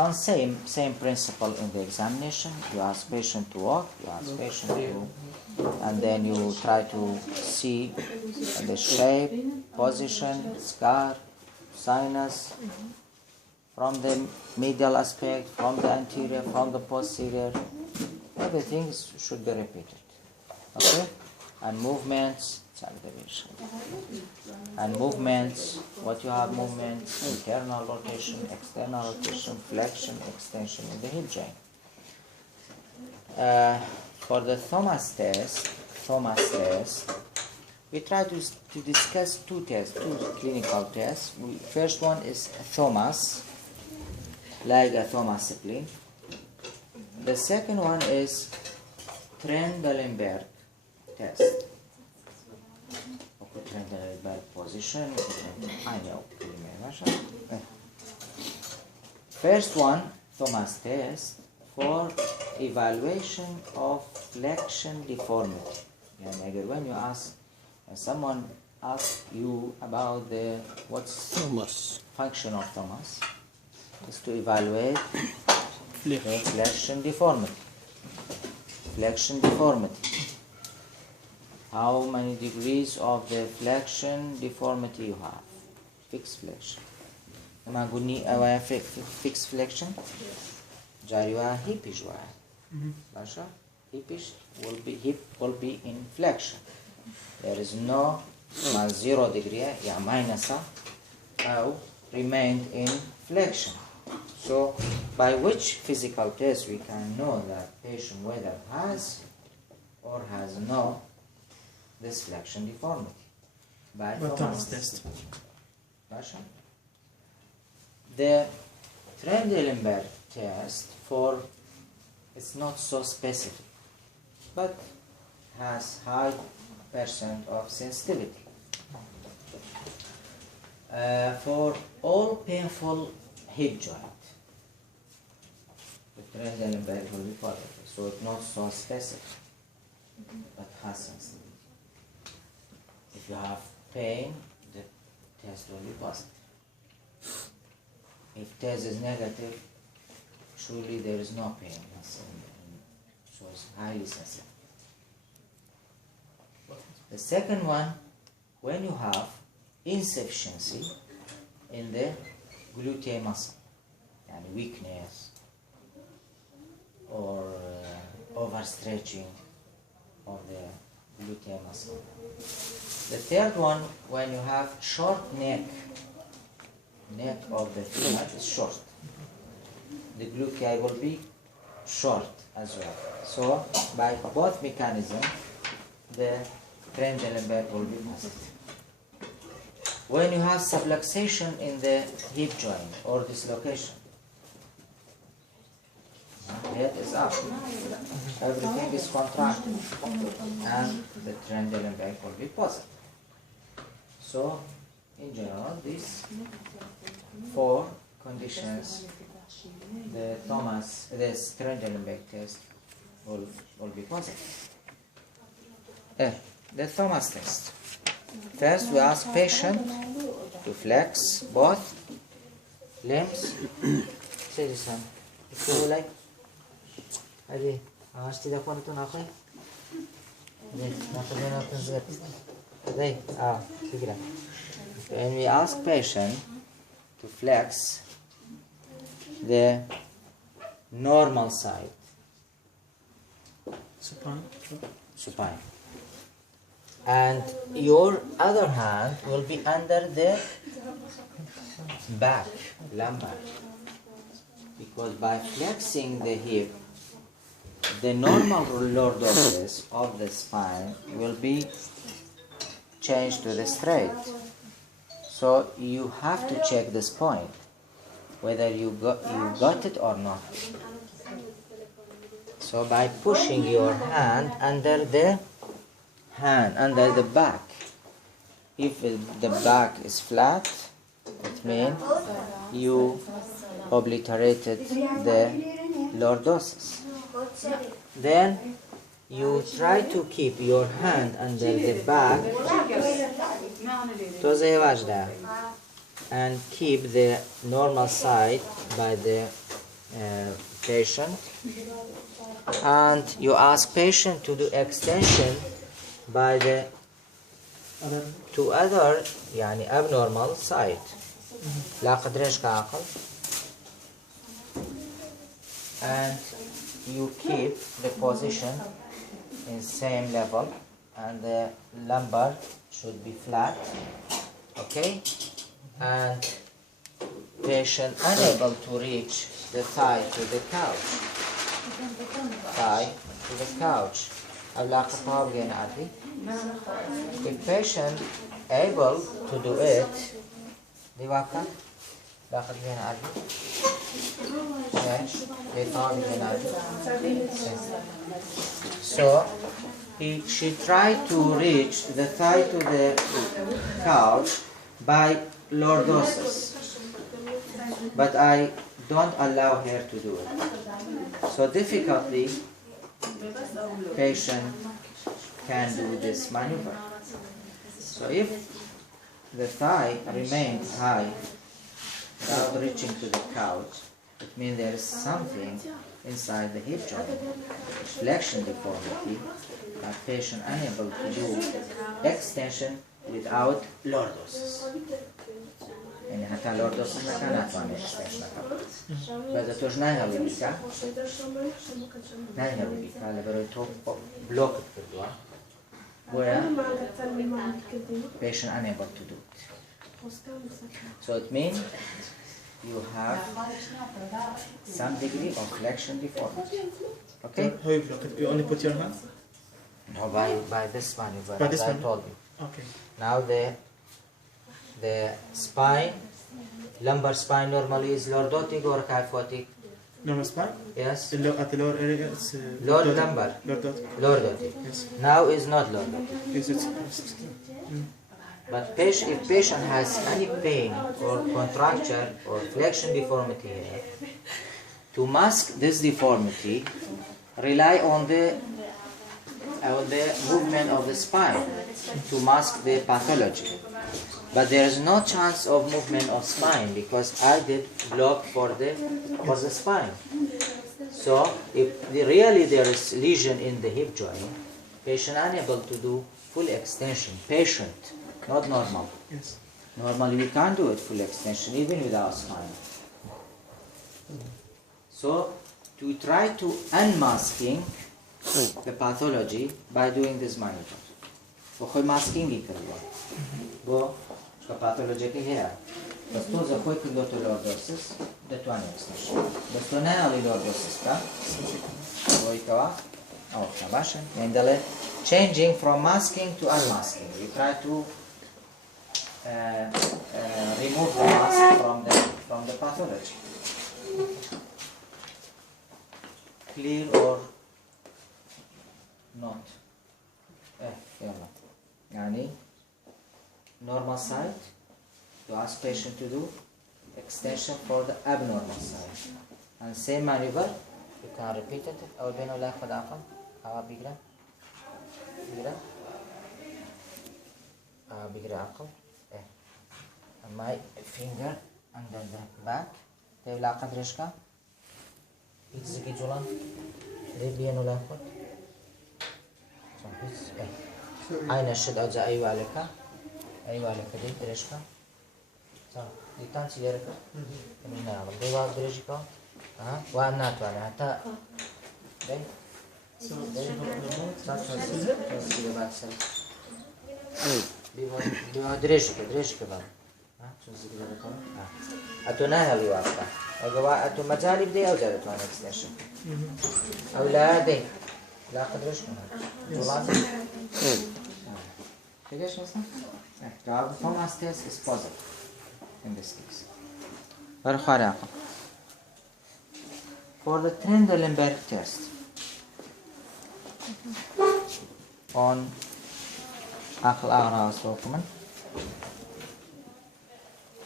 on same principle in the examination. You ask patient to walk, you ask patient to, and then you try to see the shape, position, scar, sinus, from the medial aspect, from the anterior, from the posterior. Everything should be repeated. Okay? And movements, and movements, what you have movements, internal rotation, external rotation, flexion, extension in the hip joint. For the Thomas test, we try to discuss two clinical tests. First one is Thomas, like a Thomas spleen. The second one is Trendelenburg test. Trendelenburg position. I know. First one, Thomas test for evaluation of flexion deformity. When you ask, someone asks you about what's Thomas function of Thomas, is to evaluate the flexion deformity. Flexion deformity. How many degrees of the flexion deformity you have? Fixed flexion. Am I going to fixed flexion? Jariwa hippish wa. Basha hippish hip will be in flexion. There is no 0 degree, minus remained in flexion. So, by which physical test we can know that patient whether has or has no this flexion deformity? By Thomas test. The Trendelenburg test it's not so specific, but has high % of sensitivity. For all painful hip joint, the Trendelenburg will be positive, so it's not so specific, but has sensitivity. If you have pain, the test will be positive. If test is negative, surely there is no pain, so it's highly sensitive. The second one, when you have insufficiency in the gluteal muscle, and weakness or overstretching of the gluteal muscle. The third one, when you have short neck of the femur is short. The gluteal will be short as well. So by both mechanisms, the Trendelenburg will be positive. When you have subluxation in the hip joint or dislocation, head is up, everything is contracted, and the Trendelenburg will be positive. So, in general, these 4 conditions, the Trendelenburg test will be positive. The Thomas test. First, we ask patient to flex both limbs. Say this one. If you like. Adi, asti da kono to na khoy. When we ask patient to flex the normal side, supine, and your other hand will be under the back, lumbar, because by flexing the hip, the normal lordosis of the spine will be changed to the straight. So you have to check this point, whether you got it or not. So by pushing your hand under the back, if the back is flat, it means you obliterated the lordosis. Then you try to keep your hand under the back and keep the normal side by the patient, and you ask patient to do extension by the to other يعني abnormal side. لا قدرش كعقل. And you keep the position in same level, and the lumbar should be flat. Okay, and patient unable to reach the thigh to the couch. Thigh to the couch. If patient able to do it, so she tried to reach the thigh to the couch by lordosis, but I don't allow her to do it. So difficultly patient can do this maneuver. So if the thigh remains high without reaching to the couch, it means there is something inside the hip joint, flexion deformity, that patient unable to do extension without lordosis. يعني حتى lordosis ما كانت تعمل extension. بس توش نايهاوي بيكا لبروي توب block الدوا where patient unable to do it. So it means you have some degree of flexion deformity. Okay? How you block it? You only put your hand? No, by this maneuver, By this as I maneuver? told you. Okay. Now the spine, lumbar spine normally is lordotic or kyphotic? Normal spine? Yes. At the lower area, it's Lord lumbar. Lordotic. Yes. Now is not lordotic. Yes, it's But if patient has any pain or contracture or flexion deformity here, to mask this deformity, rely on the movement of the spine to mask the pathology. But there is no chance of movement of spine because I did block for the spine. So if really there is lesion in the hip joint, patient unable to do full extension. Patient, not normal. Yes. Normally we can't do it full extension even without spine. So to try to unmasking the pathology by doing this maneuver. وخوي masking يكروا. بو pathology كهيا. بس تو زخوي كله تو lordosis ده تواني extension. بس تو نه على lordosis كا. وي كوا. أو كماشن. يعني changing from masking to unmasking. You try to remove the mask from the pathology. Clear or not? يلا. يعني normal side to ask patient to do extension for the abnormal side. And same maneuver, you can repeat it. أو بينه لا يأخذ عقل. أو بيقرأ. بيقرأ عقل. And my finger under the back. تبلا قدرش كا. يتزكي جولان. بينه لا يأخذ. عين الشد أو زا أيوة عليك دي درجك صح دي تانسي ليرك من هنا بدي واحد درجك وأنا تواني حتى ده صح كده بعد سل دي واحد درجك بعد شو زي كده بكون أتونا هلي واقفة أجوا أتو مجالي بدي أو زاد تواني إكستنشن أو لا دي لا قدرش جولان فيش مثلا جواب Thomas test is positive in this case. For the Trendelenburg test on عقل أعراض وكمان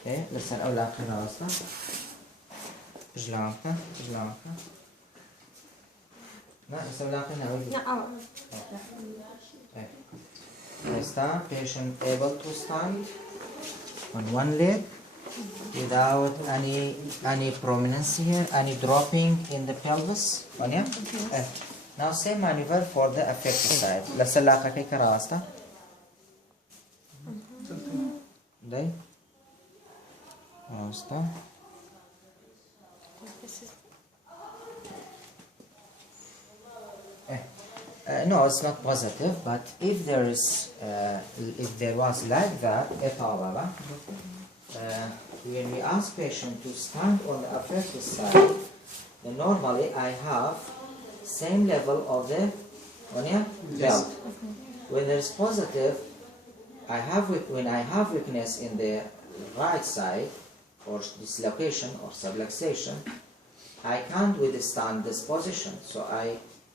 إيه لسه أول عقل راسه رجلانك لا لسه أول عقل هاوي Patient able to stand on one leg without any prominence here, any dropping in the pelvis. Yeah? Now same maneuver for the affected side. لسلاقة كي كراستا. داي. راستا. No, it's not positive, but if there is, if there was like that, when we ask patient to stand on the affected side, then normally I have same level of the belt. When there is positive, when I have weakness in the right side, or dislocation or subluxation, I can't withstand this position. So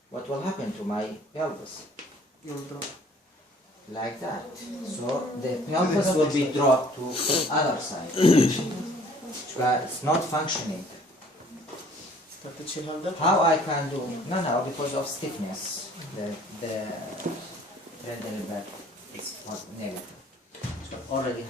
what will happen to my pelvis? You'll drop. Like that. So the pelvis will be dropped to other side. It's not functioning. How I can do? No, because of stiffness. The rendering back is negative. So already